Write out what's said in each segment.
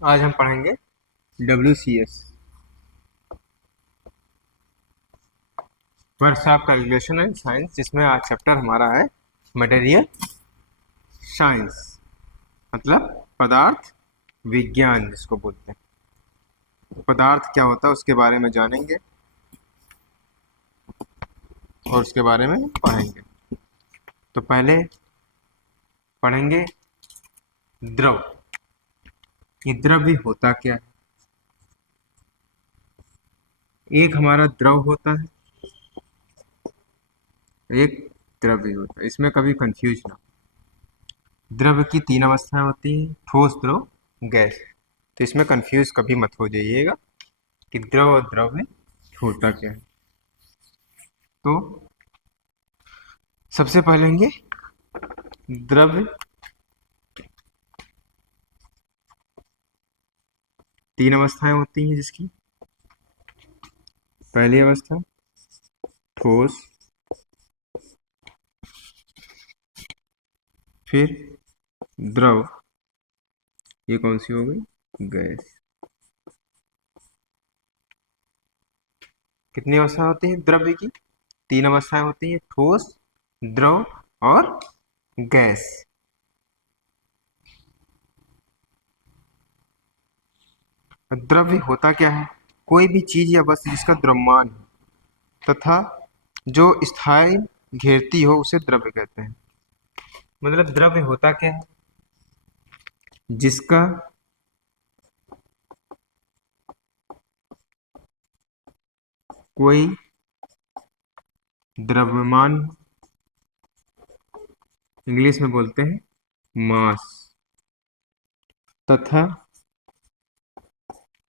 आज हम पढ़ेंगे WCS, works of calculation and science, जिसमें आज चैप्टर हमारा है मटेरियल साइंस, मतलब पदार्थ विज्ञान जिसको बोलते हैं। पदार्थ क्या होता है उसके बारे में जानेंगे और उसके बारे में पढ़ेंगे। तो पहले पढ़ेंगे द्रव। ये द्रव्य होता क्या है? एक हमारा द्रव होता है, एक द्रव्य होता है। इसमें कभी कंफ्यूज ना हो। द्रव्य की तीन अवस्थाएं होती हैं, ठोस, द्रव, गैस। तो इसमें कंफ्यूज कभी मत हो जाइएगा कि द्रव और द्रव्य होता क्या है। तो सबसे पहले लेंगे द्रव्य। तीन अवस्थाएं होती हैं जिसकी। पहली अवस्था ठोस, फिर द्रव, ये कौन सी हो गई? गैस। कितनी अवस्थाएं होती हैं द्रव्य की? तीन अवस्थाएं होती हैं, ठोस, द्रव और गैस। द्रव्य होता क्या है? कोई भी चीज या वस्तु जिसका द्रव्यमान हो तथा जो स्थायी घेरती हो उसे द्रव्य कहते हैं। मतलब द्रव्य होता क्या है? जिसका कोई द्रव्यमान, इंग्लिश में बोलते हैं मास, तथा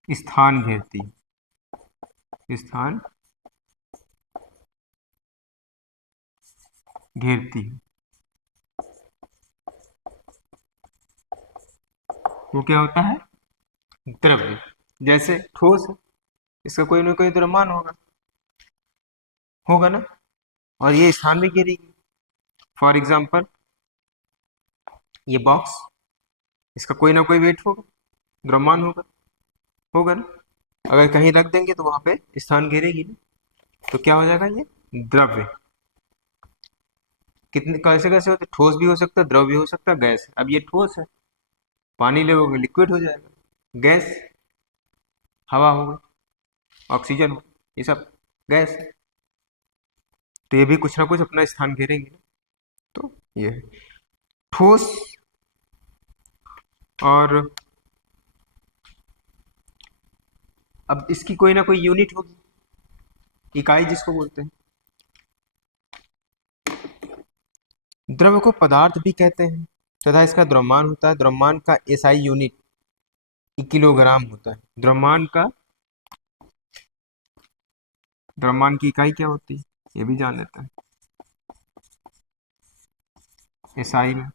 स्थान घेरती, स्थान घेरती, वो क्या होता है? द्रव्य। जैसे ठोस है, इसका कोई ना कोई द्रव्यमान होगा, होगा ना, और ये स्थान भी घेरेगी। फॉर एग्जाम्पल ये बॉक्स, इसका कोई ना कोई वेट होगा, द्रव्यमान होगा, होगा ना। अगर कहीं रख देंगे तो वहां पे स्थान घेरेगी ना। तो क्या हो जाएगा? ये द्रव्य। कितने कैसे कैसे होते? ठोस भी हो सकता है, द्रव भी हो सकता है, गैस। अब ये ठोस है, पानी ले लिक्विड हो जाएगा। गैस, हवा हो गई, ऑक्सीजन हो, ये सब गैस है। तो ये भी कुछ ना कुछ अपना स्थान घेरेंगे ना। तो ये है ठोस। और अब इसकी कोई ना कोई यूनिट होगी, इकाई जिसको बोलते हैं। द्रव्य को पदार्थ भी कहते हैं तथा इसका द्रव्यमान होता है। द्रव्यमान का एसआई यूनिट किलोग्राम होता है। द्रव्यमान की इकाई क्या होती है ये भी जान लेते हैं, एसआई में।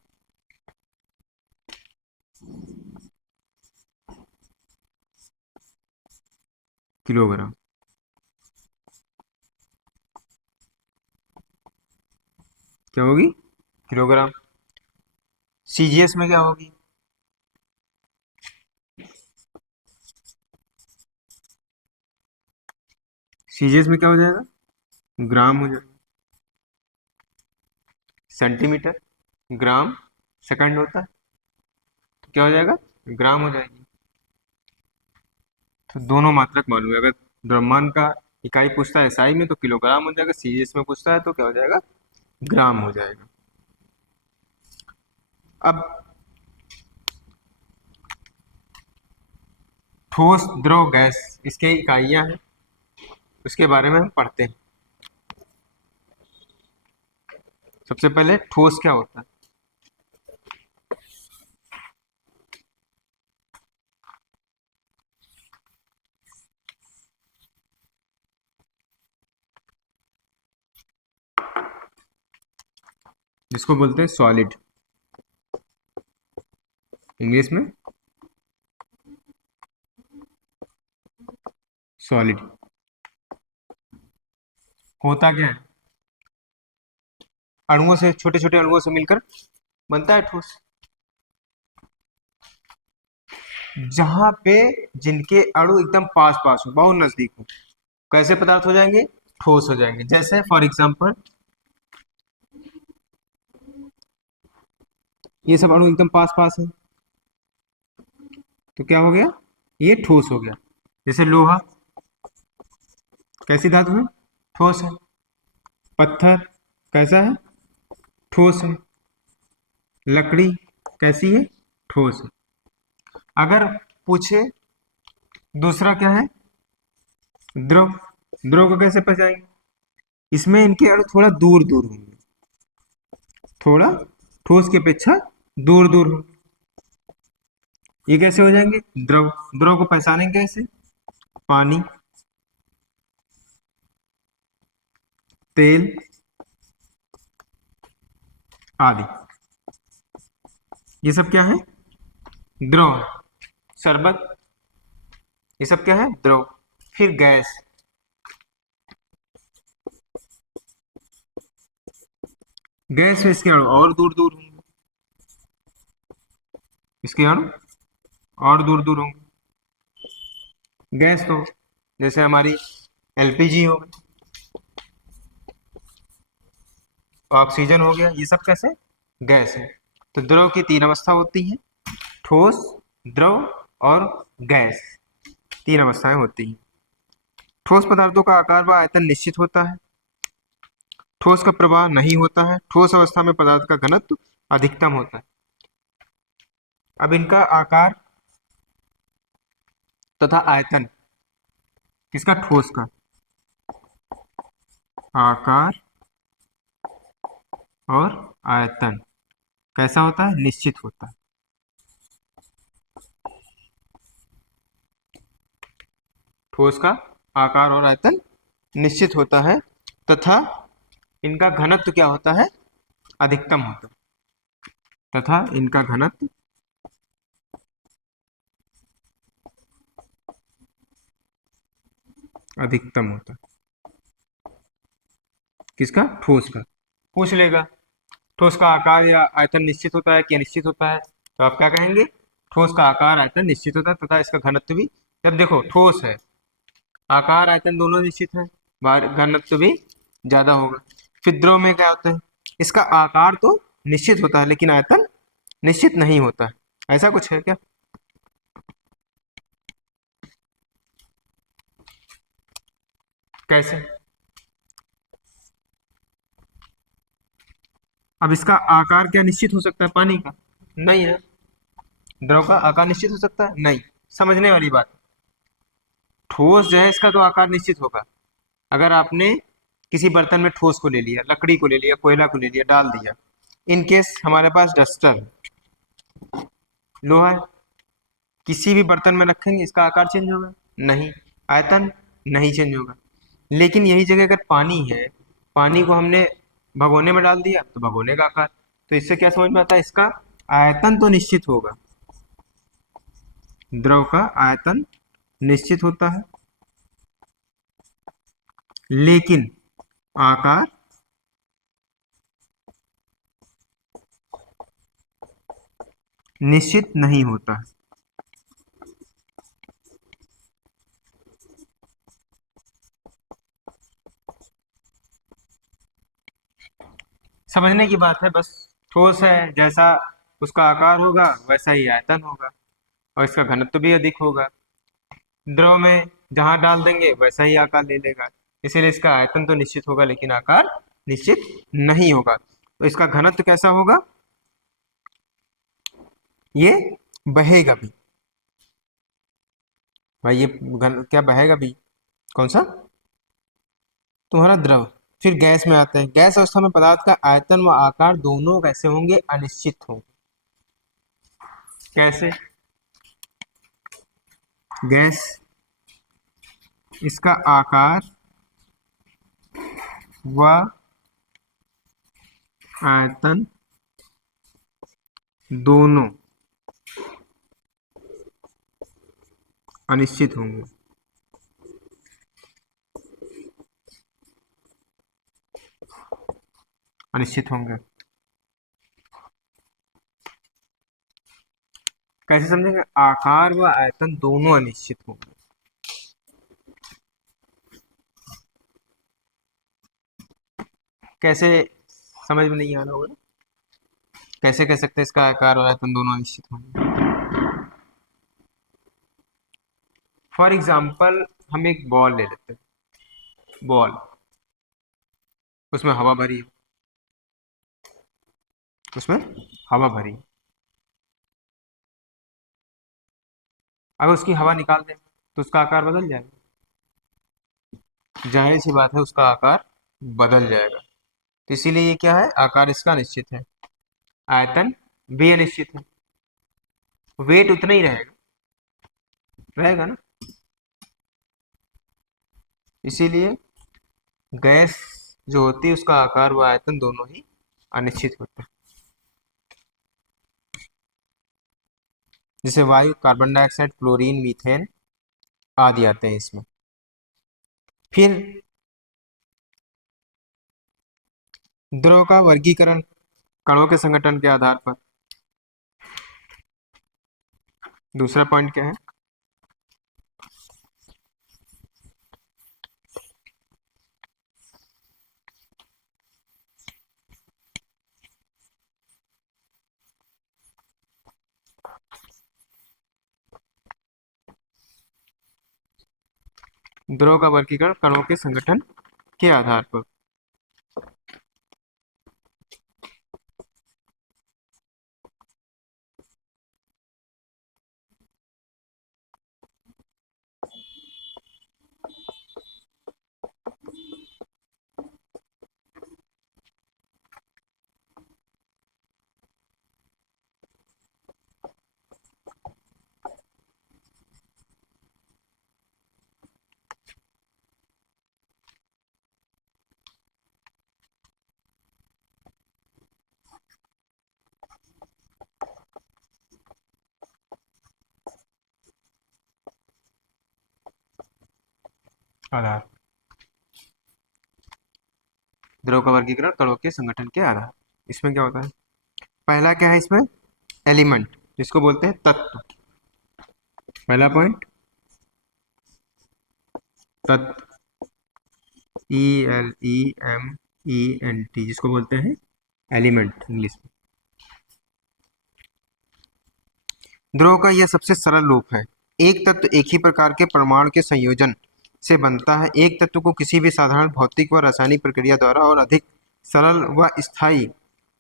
किलोग्राम। क्या होगी? किलोग्राम। सीजीएस में क्या होगी? सीजीएस में क्या हो जाएगा? ग्राम हो जाएगा। सेंटीमीटर, ग्राम, सेकंड होता है, तो क्या हो जाएगा? ग्राम हो जाएगी। तो दोनों मात्रक मालूम है। अगर द्रव्यमान का इकाई पूछता है एसआई में तो किलोग्राम हो जाएगा, सीजीएस में पूछता है तो क्या हो जाएगा? ग्राम हो जाएगा। अब ठोस, द्रव, गैस, इसके इकाइयां हैं, उसके बारे में हम पढ़ते हैं। सबसे पहले ठोस क्या होता है? जिसको बोलते हैं सॉलिड, इंग्लिश में सॉलिड। होता क्या है? अणुओं से, छोटे छोटे अणुओं से मिलकर बनता है ठोस। जहां पे जिनके अणु एकदम पास पास हो, बहुत नजदीक हो, कैसे पदार्थ हो जाएंगे? ठोस हो जाएंगे। जैसे फॉर एग्जांपल ये सब अणु एकदम पास पास है, तो क्या हो गया? ये ठोस हो गया। जैसे लोहा कैसी धातु है? ठोस है। पत्थर कैसा है? ठोस है। लकड़ी कैसी है? ठोस है। अगर पूछे दूसरा क्या है? द्रव। द्रव को कैसे पहचानेंगे? इसमें इनके अणु थोड़ा दूर दूर होंगे, थोड़ा ठोस की अपेक्षा दूर दूर होंगे। ये कैसे हो जाएंगे? द्रव। द्रव को पहचानेंगे कैसे? पानी, तेल आदि, ये सब क्या है? द्रव है। शरबत, ये सब क्या है? द्रव। फिर गैस। गैस में इसके अणु और दूर दूर होंगे, इसके अणु और दूर दूर होंगे। गैस तो जैसे हमारी एलपीजी हो गई, ऑक्सीजन हो गया, ये सब कैसे? गैस है। तो द्रव की तीन अवस्था होती हैं, ठोस, द्रव और गैस। तीन अवस्थाएं होती हैं। ठोस पदार्थों का आकार व आयतन निश्चित होता है। ठोस का प्रवाह नहीं होता है। ठोस अवस्था में पदार्थ का घनत्व अधिकतम होता है। अब इनका आकार तथा आयतन, किसका? ठोस का। आकार और आयतन कैसा होता है? निश्चित होता है। ठोस का आकार और आयतन निश्चित होता है तथा इनका घनत्व क्या होता है? अधिकतम होता है। तथा इनका घनत्व अधिकतम होता है। किसका? ठोस का। पूछ लेगा ठोस का आकार या आयतन निश्चित होता है कि अनिश्चित होता है, तो आप क्या कहेंगे? ठोस का आकार आयतन निश्चित होता है तथा इसका घनत्व भी। जब देखो ठोस है, आकार आयतन दोनों निश्चित है, बाहर घनत्व भी ज्यादा होगा। फिर द्रव में क्या होता है? इसका आकार तो निश्चित होता है लेकिन आयतन निश्चित नहीं होता है। ऐसा कुछ है क्या? कैसे? अब इसका आकार क्या निश्चित हो सकता है? पानी का नहीं है। द्रव का आकार निश्चित हो सकता है? नहीं। समझने वाली बात। ठोस जो है इसका तो आकार निश्चित होगा। अगर आपने किसी बर्तन में ठोस को ले लिया, लकड़ी को ले लिया, कोयला को ले लिया, डाल दिया, इन केस हमारे पास डस्टर लोहा है, किसी भी बर्तन में रखेंगे इसका आकार चेंज होगा? नहीं। आयतन नहीं चेंज होगा। लेकिन यही जगह अगर पानी है, पानी को हमने भगोने में डाल दिया तो भगोने का आकार। तो इससे क्या समझ में आता है? इसका आयतन तो निश्चित होगा, द्रव का आयतन निश्चित होता है लेकिन आकार निश्चित नहीं होता है। समझने की बात है बस। ठोस है, जैसा उसका आकार होगा वैसा ही आयतन होगा और इसका घनत्व भी अधिक होगा। द्रव में जहां डाल देंगे वैसा ही आकार ले लेगा, इसीलिए इसका आयतन तो निश्चित होगा लेकिन आकार निश्चित नहीं होगा। तो इसका घनत्व कैसा होगा? ये बहेगा भी। भाई ये क्या बहेगा भी? कौन सा? तुम्हारा द्रव। फिर गैस में आते हैं। गैस अवस्था में पदार्थ का आयतन व आकार दोनों कैसे होंगे? अनिश्चित होंगे। कैसे? गैस, इसका आकार व आयतन दोनों अनिश्चित होंगे। अनिश्चित होंगे। कैसे समझेंगे? आकार व आयतन दोनों अनिश्चित होंगे। कैसे? समझ में नहीं आ रहा होगा ना? कैसे कह सकते हैं इसका आकार और आयतन दोनों अनिश्चित होंगे? फॉर एग्जाम्पल हम एक बॉल ले लेते हैं। बॉल, उसमें हवा भरी है, उसमें हवा भरी है। अगर उसकी हवा निकाल दें तो उसका आकार बदल जाएगा। जाहिर सी बात है, उसका आकार बदल जाएगा। तो इसीलिए ये क्या है? आकार इसका निश्चित है, आयतन भी अनिश्चित है। वेट उतना ही रहेगा, रहेगा ना। इसीलिए गैस जो होती है उसका आकार व आयतन दोनों ही अनिश्चित होते हैं। जैसे वायु, कार्बन डाइऑक्साइड, क्लोरीन, मीथेन आदि आते हैं इसमें। फिर द्रव का वर्गीकरण कणों के संगठन के आधार पर। दूसरा पॉइंट क्या है? द्रव का वर्गीकरण कणों के संगठन के आधार पर। आधार, द्रव का वर्गीकरण कणों के संगठन के आधार। इसमें क्या होता है? पहला क्या है इसमें? एलिमेंट, जिसको बोलते हैं तत्व। पहला पॉइंट तत्व, ELEMENT, जिसको बोलते हैं एलिमेंट इंग्लिश में। द्रव का यह सबसे सरल रूप है। एक तत्व एक ही प्रकार के परमाणु के संयोजन से बनता है। एक तत्व को किसी भी साधारण भौतिक व रासायनिक प्रक्रिया द्वारा और अधिक सरल व स्थायी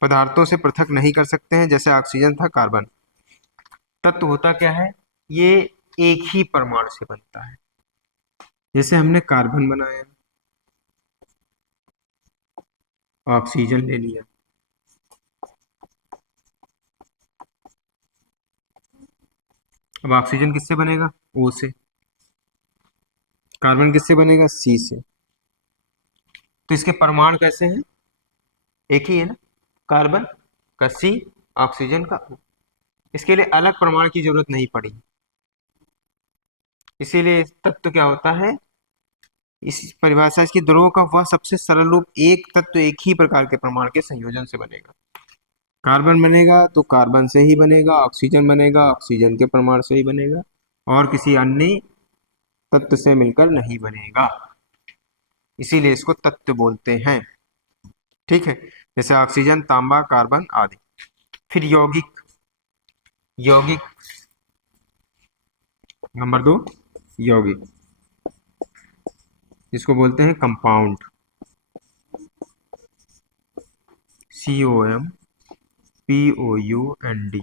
पदार्थों से पृथक नहीं कर सकते हैं, जैसे ऑक्सीजन था कार्बन। तत्व होता क्या है? ये एक ही परमाणु से बनता है। जैसे हमने कार्बन बनाया, ऑक्सीजन ले लिया। अब ऑक्सीजन किससे बनेगा? O से। कार्बन किससे बनेगा? C से। तो इसके परमाणु कैसे हैं? एक ही है ना। कार्बन का C, ऑक्सीजन का O। इसके लिए अलग परमाणु की जरूरत नहीं पड़ी। इसीलिए तत्व क्या होता है? इस परिभाषा इसकी, द्रव्यों का वह सबसे सरल रूप, एक तत्व एक ही प्रकार के परमाणु के संयोजन से बनेगा। कार्बन बनेगा तो कार्बन से ही बनेगा, ऑक्सीजन बनेगा ऑक्सीजन के परमाणु से ही बनेगा, और किसी अन्य तत्व से मिलकर नहीं बनेगा। इसीलिए इसको तत्व बोलते हैं। ठीक है, जैसे ऑक्सीजन, तांबा, कार्बन आदि। फिर यौगिक। यौगिक नंबर 2, यौगिक, जिसको बोलते हैं कंपाउंड। COMPOUND,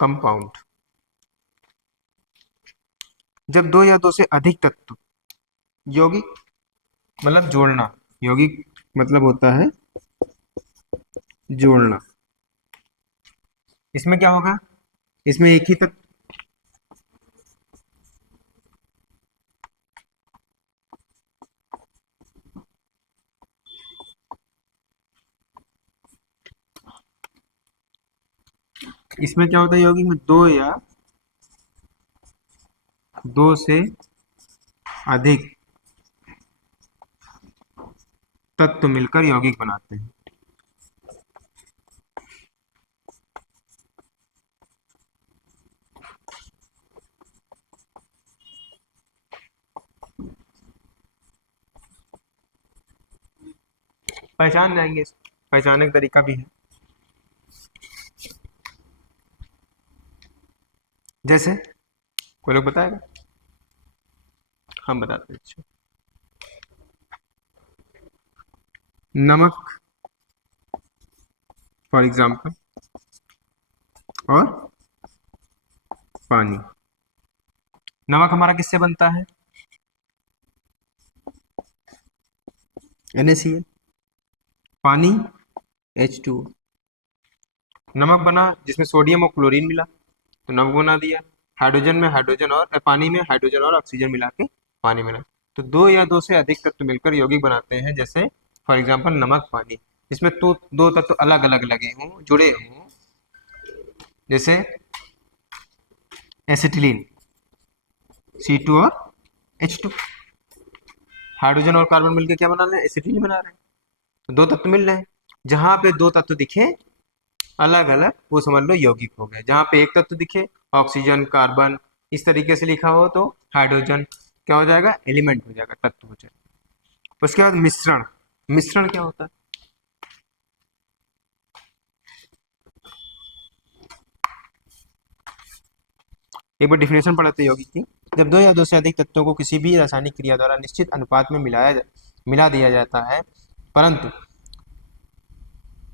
compound. जब दो या दो से अधिक तत्व, यौगिक मतलब जोड़ना, यौगिक मतलब होता है जोड़ना। इसमें क्या होगा? इसमें एक ही तत्व, इसमें क्या होता है यौगिक में? दो या दो से अधिक तत्व मिलकर यौगिक बनाते हैं। पहचान जाएंगे, पहचानने का तरीका भी है। जैसे कोई लोग बताएगा? हम बताते हैं। अच्छा, नमक फॉर एग्जाम्पल, और पानी। नमक हमारा किससे बनता है? NaCl। पानी H2O। नमक बना जिसमें सोडियम और क्लोरीन मिला, तो नमक बना दिया। हाइड्रोजन में हाइड्रोजन और पानी में हाइड्रोजन और ऑक्सीजन मिला के पानी बना। तो दो या दो से अधिक तत्व मिलकर यौगिक बनाते हैं, जैसे फॉर एग्जाम्पल नमक, पानी। जिसमें तो दो तत्व अलग अलग लगे हों, जुड़े हों, जैसे एसिटिलीन C2 और H2। हाइड्रोजन और कार्बन मिलकर क्या बना रहे हैं? एसिटिलीन बना रहे हैं। तो दो तत्व मिल रहे हैं। जहां पे दो तत्व दिखे अलग अलग, वो समझ लो यौगिक हो गए। जहां पे एक तत्व दिखे, ऑक्सीजन, कार्बन, इस तरीके से लिखा हो, तो हाइड्रोजन क्या हो जाएगा? एलिमेंट हो जाएगा, तत्व हो जाएगा। उसके बाद मिश्रण। मिश्रण क्या होता है? एक बार डिफिनेशन पढ़ते हैं यौगिक की। जब दो या दो से अधिक तत्वों को किसी भी रासायनिक क्रिया द्वारा निश्चित अनुपात में मिला दिया जाता है, परंतु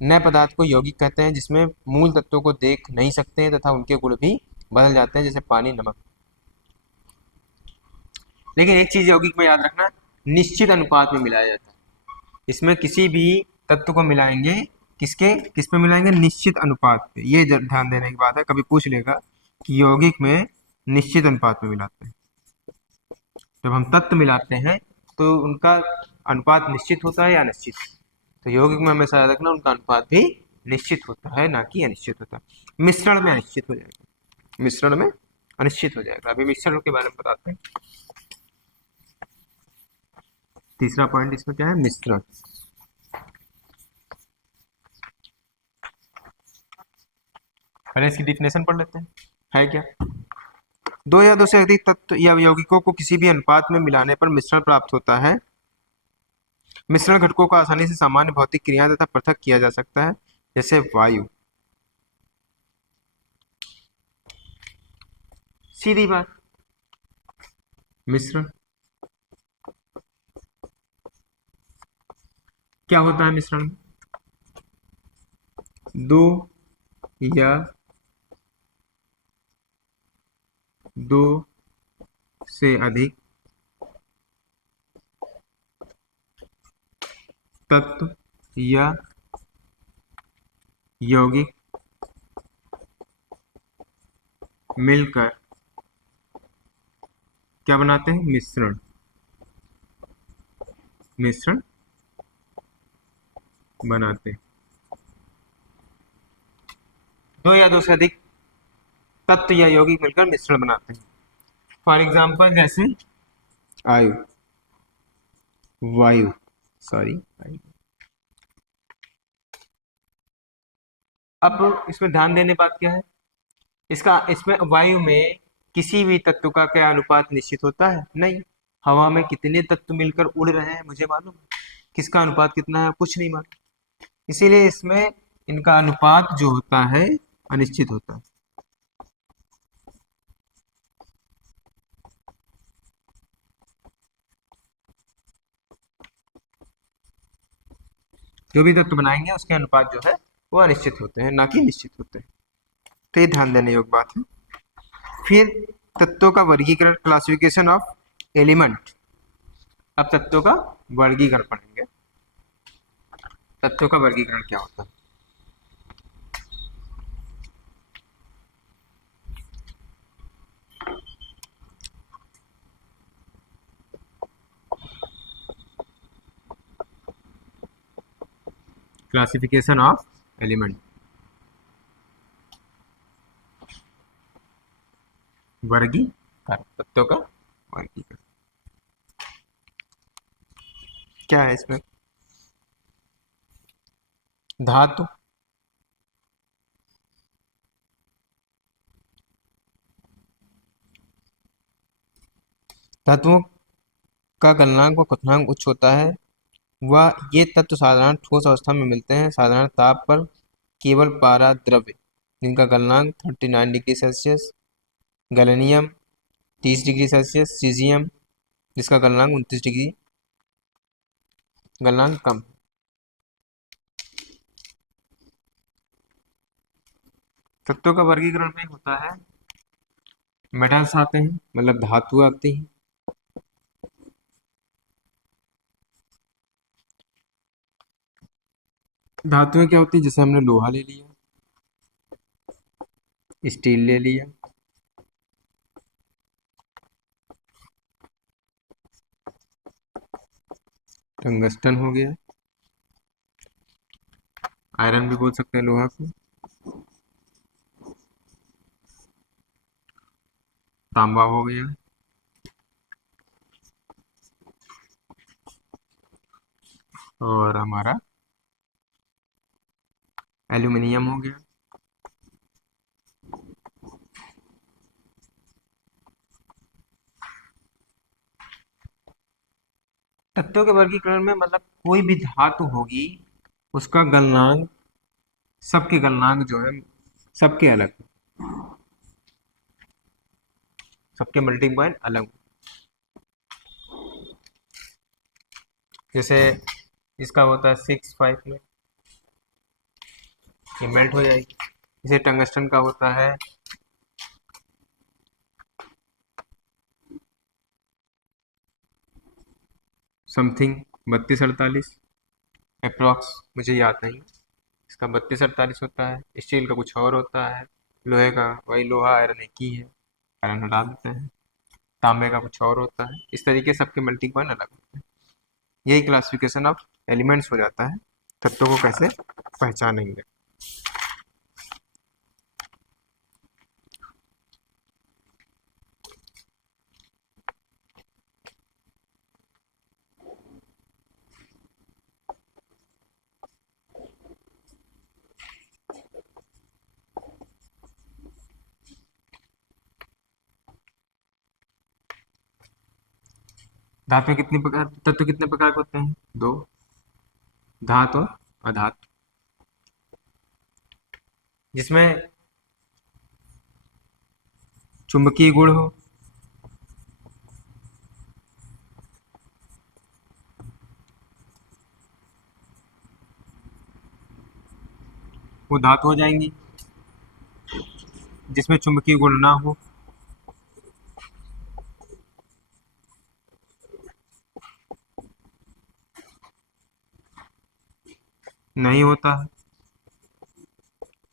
नए पदार्थ को यौगिक कहते हैं, जिसमें मूल तत्वों को देख नहीं सकते हैं तथा उनके गुण भी बदल जाते हैं, जैसे पानी, नमक। लेकिन एक चीज यौगिक में याद रखना, निश्चित अनुपात में मिलाया जाता है। इसमें किसी भी तत्व को मिलाएंगे, किस पे मिलाएंगे? निश्चित अनुपात पे। ये ध्यान देने की बात है, कभी पूछ लेगा कि यौगिक में निश्चित अनुपात में मिलाते हैं। जब हम तत्व मिलाते हैं तो उनका अनुपात निश्चित होता है या अनिश्चित? तो यौगिक में हमेशा याद रखना, उनका अनुपात भी निश्चित होता है, ना कि अनिश्चित होता है। मिश्रण में अनिश्चित हो जाएगा, मिश्रण में अनिश्चित हो जाएगा। अभी मिश्रण के बारे में बताते हैं। तीसरा पॉइंट इसमें क्या है? मिश्रण। पहले इसकी डिफिनेशन पढ़ लेते हैं, है क्या? दो या दो से अधिक तत्व या यौगिकों को किसी भी अनुपात में मिलाने पर मिश्रण प्राप्त होता है। मिश्रण घटकों को आसानी से सामान्य भौतिक क्रिया तथा पृथक किया जा सकता है, जैसे वायु। सीधी बात। मिश्रण क्या होता है? मिश्रण दो या दो से अधिक तत्व या यौगिक मिलकर क्या बनाते हैं? मिश्रण। मिश्रण बनाते हैं। दो या दो से अधिक तत्व या यौगिक मिलकर मिश्रण बनाते हैं। फॉर एग्जाम्पल जैसे आयु, वायु, सॉरी, अब इसमें ध्यान देने बात क्या है? इसमें वायु में किसी भी तत्व का क्या अनुपात निश्चित होता है? नहीं। हवा में कितने तत्व मिलकर उड़ रहे हैं मुझे मालूम है, किसका अनुपात कितना है कुछ नहीं मालूम। इसीलिए इसमें इनका अनुपात जो होता है अनिश्चित होता है। जो भी तत्व बनाएंगे उसके अनुपात जो है वो अनिश्चित होते हैं, ना कि निश्चित होते हैं। तो ये ध्यान देने योग्य बात है। फिर तत्वों का वर्गीकरण, क्लासिफिकेशन ऑफ एलिमेंट। अब तत्वों का वर्गीकरण पढ़ेंगे। तत्वों का वर्गीकरण क्या होता है? क्लासिफिकेशन ऑफ एलिमेंट, वर्गीकरण, तत्वों का वर्गीकरण क्या है इसमें? धातु, धातुओं का गलनांक व क्वथनांक उच्च होता है, वह ये तत्व साधारण ठोस अवस्था में मिलते हैं साधारण ताप पर केवल पारा द्रव्य जिनका गलनांक 39 degree Celsius, gallium 30 degree Celsius, caesium जिसका गलनांक 29 डिग्री, गलनांक कम। तत्वों का वर्गीकरण में होता है, मेटल्स आते हैं मतलब धातु आती है, धातुएं क्या होती है, जैसे हमने लोहा ले लिया, स्टील ले लिया, टंगस्टन हो गया, आयरन भी बोल सकते हैं लोहा को, तांबा हो गया, और हमारा एल्यूमिनियम हो गया। तत्वों के वर्गीकरण में मतलब कोई भी धातु होगी उसका गलनांक, सबके गलनांक जो है सबके अलग, सबके मेल्टिंग पॉइंट अलग। जैसे इसका होता है 6-5 में, ये मेल्ट हो जाएगी। जैसे टंगस्टन का होता है समथिंग 32-48 अप्रॉक्स, मुझे याद नहीं, इसका 32-48 होता है। स्टील का कुछ और होता है, लोहे का वही लोहा आयरन एक ही है, आयरन हटा देते हैं। तांबे का कुछ और होता है। इस तरीके से सबके मेल्टिंग पॉइंट अलग होते हैं। यही क्लासिफिकेशन ऑफ एलिमेंट्स हो जाता है, तत्वों को कैसे पहचानेंगे। धातु कितनी प्रकार, तत्व कितने प्रकार के होते हैं? दो, धातु और अधातु। जिसमें चुंबकीय गुण हो, वो धातु हो जाएंगी। जिसमें चुंबकीय गुण ना हो, नहीं होता है,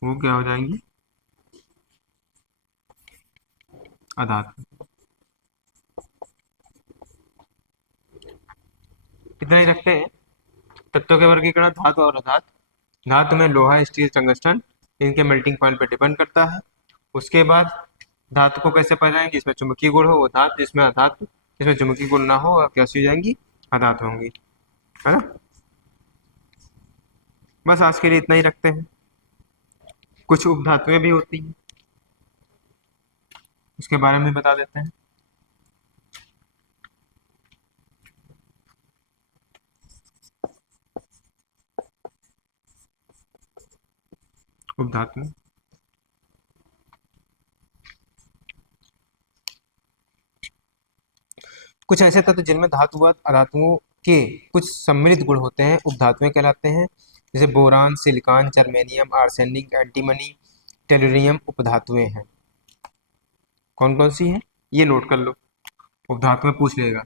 वो क्या हो जाएंगी? अधातु। इतना ही रखते हैं। तत्वों के वर्गीकरण धातु और अधातु। धातु में लोहा, स्टील, टंगस्टन, इनके मेल्टिंग पॉइंट पर डिपेंड करता है। उसके बाद धातु को कैसे पहचाएंगे? जिसमें चुंबकीय गुण हो वो धातु, जिसमें अधातु, जिसमें चुंबकीय गुण ना हो वह कैसी हो जाएंगी? अधातु होंगी, है ना। बस आज के लिए इतना ही रखते हैं। कुछ उपधातुएं भी होती हैं, उसके बारे में बता देते हैं। उपधातु कुछ ऐसे तत्व जिनमें धातु व अधातुओं के कुछ सम्मिलित गुण होते हैं उपधातुएं कहलाते हैं। जैसे boron, silicon, germanium, arsenic, antimony, tellurium उपधातुएं हैं। कौन कौन सी हैं ये नोट कर लो, उपधातु में पूछ लेगा।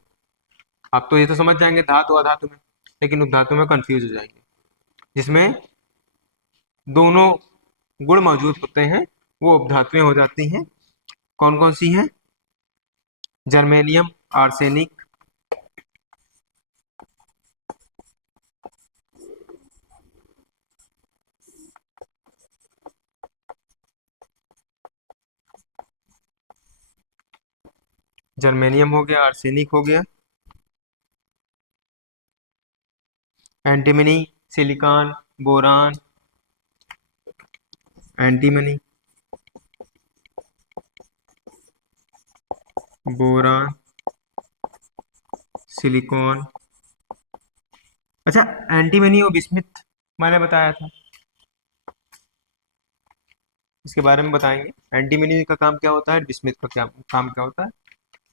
आप तो ये तो समझ जाएंगे धातु अधातु में, लेकिन उपधातु में कंफ्यूज हो जाएंगे। जिसमें दोनों गुण मौजूद होते हैं वो उपधातुएं हो जाती हैं। कौन कौन सी हैं? जर्मेनियम, आर्सेनिक, जर्मेनियम हो गया, आर्सेनिक हो गया, antimony, silicon, boron, antimony, boron, silicon. अच्छा, एंटीमनी और बिस्मिथ मैंने बताया था, इसके बारे में बताएंगे। एंटीमनी का काम क्या होता है, बिस्मिथ का क्या काम क्या होता है,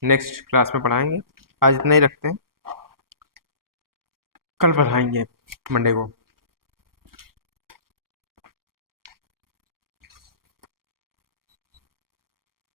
नेक्स्ट क्लास में पढ़ाएंगे। आज इतना ही रखते हैं, कल पढ़ाएंगे मंडे को।